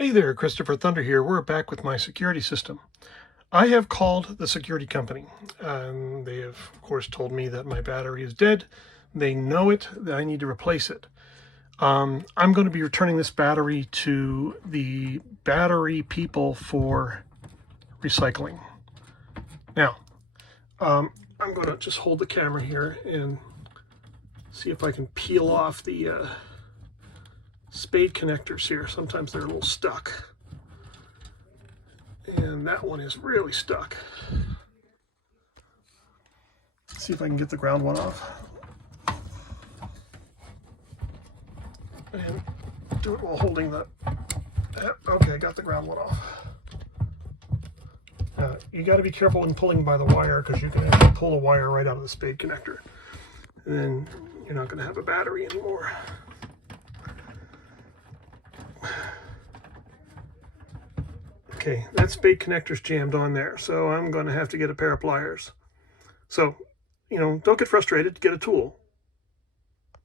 Hey there, Christopher Thunder here. We're back with my security system. I have called the security company. They have, of course, told me that my battery is dead. They know it, that I need to replace it. I'm going to be returning this battery to the battery people for recycling. Now, I'm going to just hold the camera here and see if I can peel off the spade connectors here. Sometimes they're a little stuck. And that one is really stuck. Let's see if I can get the ground one off. And do it while holding the... Okay, got the ground one off. You got to be careful when pulling by the wire, because you can actually pull a wire right out of the spade connector. And then you're not going to have a battery anymore. Okay, that spade connector's jammed on there, so I'm going to have to get a pair of pliers. So, don't get frustrated, get a tool.